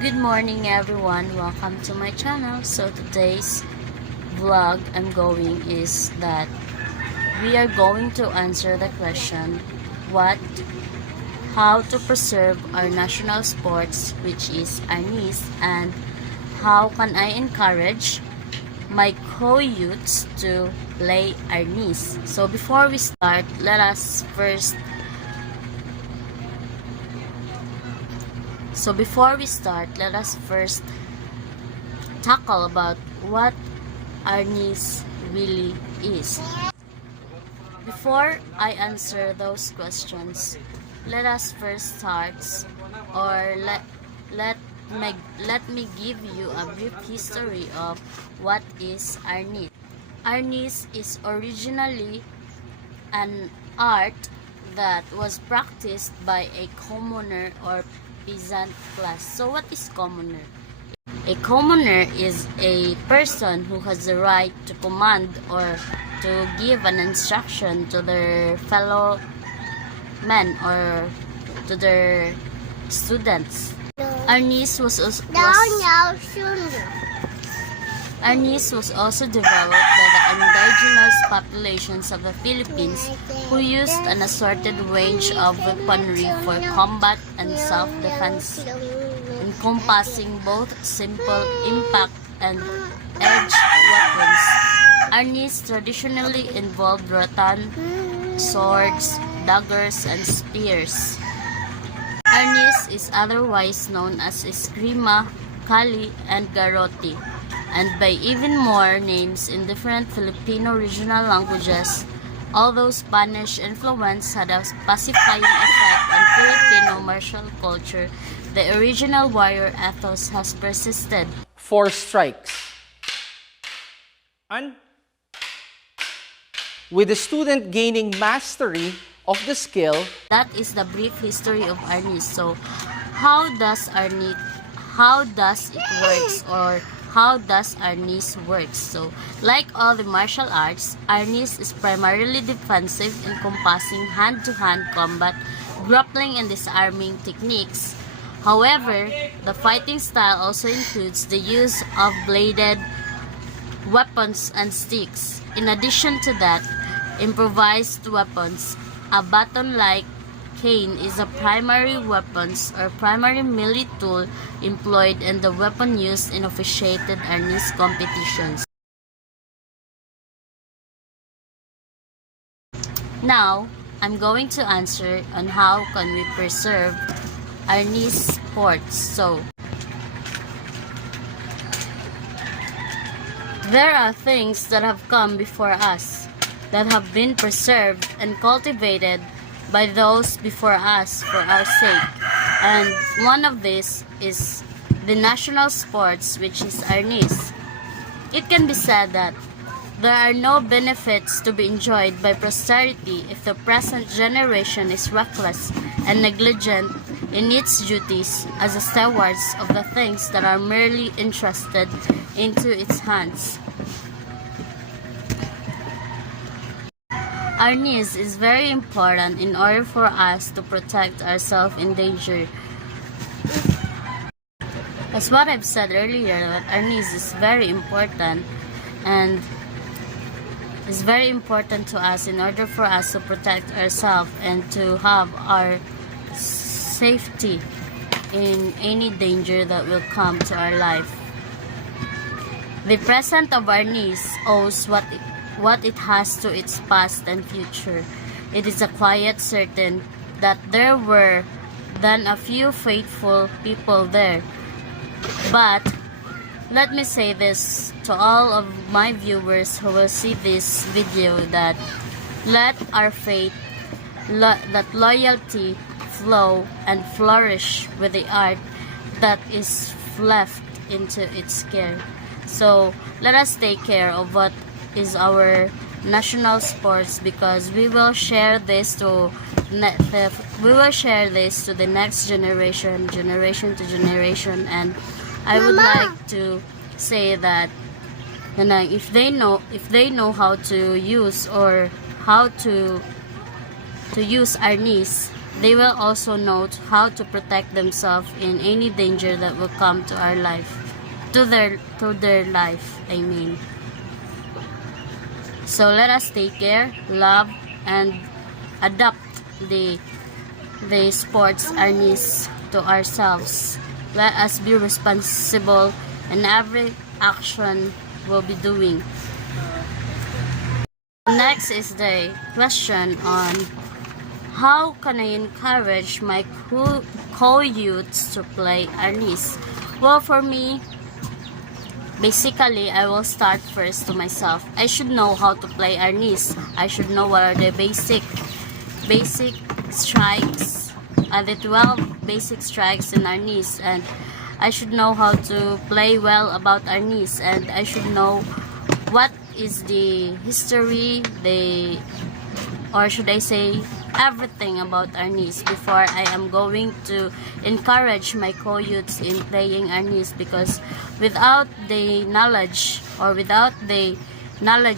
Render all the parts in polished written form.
Good morning everyone, welcome to my channel. So today's vlog is that we are going to answer the question how to preserve our national sports, which is Arnis, and how can I encourage my co-youths to play Arnis. So before we start, let us first tackle about what Arnis really is. Before I answer those questions, let us first start, or let me give you a brief history of what is Arnis. Arnis is originally an art that was practiced by a commoner or peasant class. So what is commoner? A commoner is a person who has the right to command or to give an instruction to their fellow men or to their students. Arnis was also developed by the indigenous populations of the Philippines, who used an assorted range of weaponry for combat and self-defense, encompassing both simple impact and edged weapons. Arnis traditionally involved rattan, swords, daggers, and spears. Arnis is otherwise known as eskrima, kali, and garrote, and by even more names in different Filipino regional languages. Although Spanish influence had a pacifying effect on Filipino martial culture, the original warrior ethos has persisted. 4 strikes. And with the student gaining mastery of the skill, that is the brief history of Arnis. So, how does it works, or how does Arnis works? So, like all the martial arts, Arnis is primarily defensive, encompassing hand-to-hand combat, grappling, and disarming techniques. However, the fighting style also includes the use of bladed weapons and sticks. In addition to that, improvised weapons. A baton-like cane is a primary weapons or primary melee tool employed, and the weapon used in officiated Arnis competitions. Now, I'm going to answer on how can we preserve Arnis sports. So, there are things that have come before us that have been preserved and cultivated by those before us for our sake. And one of these is the national sports, which is Arnis. It can be said that there are no benefits to be enjoyed by posterity if the present generation is reckless and negligent in its duties as a stewards of the things that are merely entrusted into its hands. Arnis is very important in order for us to protect ourselves in danger. As what I've said earlier, that Arnis is very important, and is very important to us in order for us to protect ourselves and to have our safety in any danger that will come to our life. The present of Arnis owes what it has to its past and future. It is a quiet certain that there were then a few faithful people there. But let me say this to all of my viewers who will see this video, that let our faith, that loyalty flow and flourish with the art that is left into its care. So let us take care of what is our national sports, because we will share this to the next generation to generation. And I would like to say that if they know how to use, or how to use Arnis, they will also know how to protect themselves in any danger that will come to our life, to their life, I mean. So let us take care, love, and adapt the sports arnis to ourselves. Let us be responsible in every action we'll be doing. Next is the question on how can I encourage my co-youths to play arnis? Well, for me, basically, I will start first to myself. I should know how to play arnis. I should know what are the basic strikes, the 12 basic strikes in arnis, and I should know how to play well about arnis, and I should know what is the history, or should I say everything about arnis before I am going to encourage my co-youths in playing arnis, because without the knowledge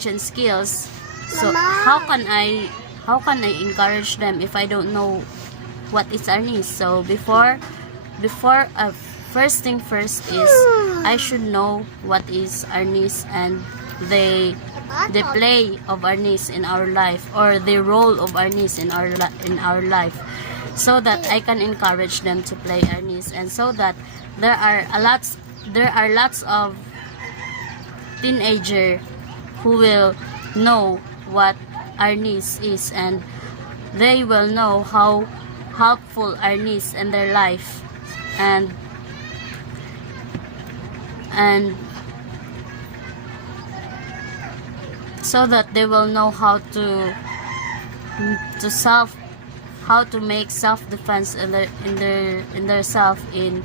and skills, so how can I encourage them if I don't know what is arnis? So before first thing first is I should know what is arnis and the play of arnis in our life, or the role of arnis in our life, so that I can encourage them to play arnis, and so that there are lots of teenager who will know what arnis is, and they will know how helpful arnis in their life, and so that they will know how to make self-defense in their self in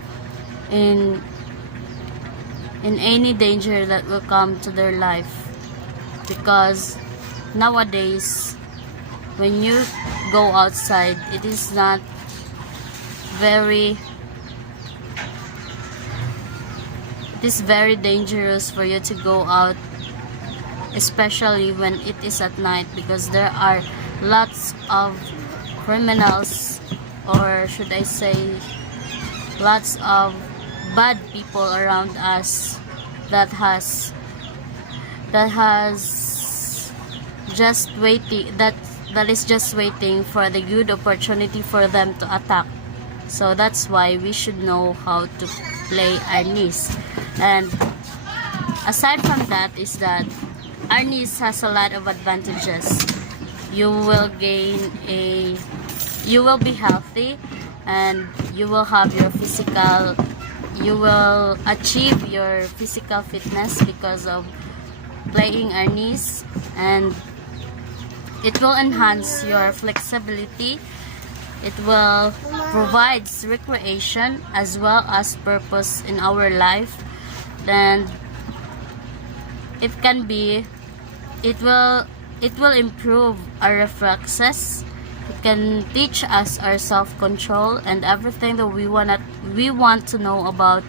any danger that will come to their life. Because nowadays, when you go outside, it is very dangerous for you to go out, especially when it is at night, because there are lots of criminals, or should I say lots of bad people around us that is just waiting for the good opportunity for them to attack. So that's why we should know how to play arnis. And aside from that is that arnis has a lot of advantages. You will be healthy, and you will achieve your physical fitness because of playing arnis, and it will enhance your flexibility. It will provide recreation as well as purpose in our life. Then it will improve our reflexes. It can teach us our self-control and everything that we want to know about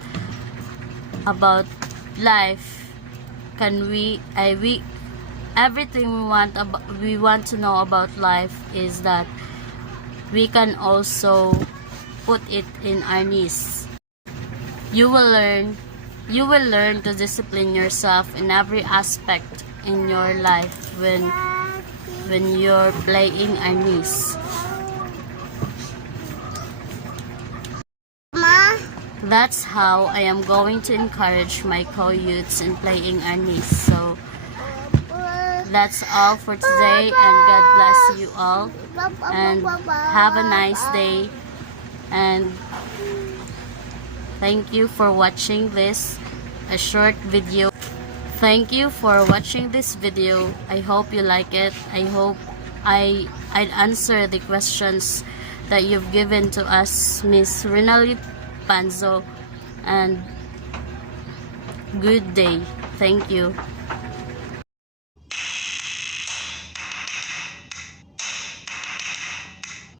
life. Everything we want to know about life is that we can also put it in arnis. You will learn to discipline yourself in every aspect in your life when you're playing arnis. That's how I am going to encourage my co-youths in playing arnis. So that's all for today, and God bless you all, and have a nice day, and thank you for watching a short video. Thank you for watching this video. I hope you like it. I hope I'd answer the questions that you've given to us, Miss Rinaldi Panzo, and good day. Thank you.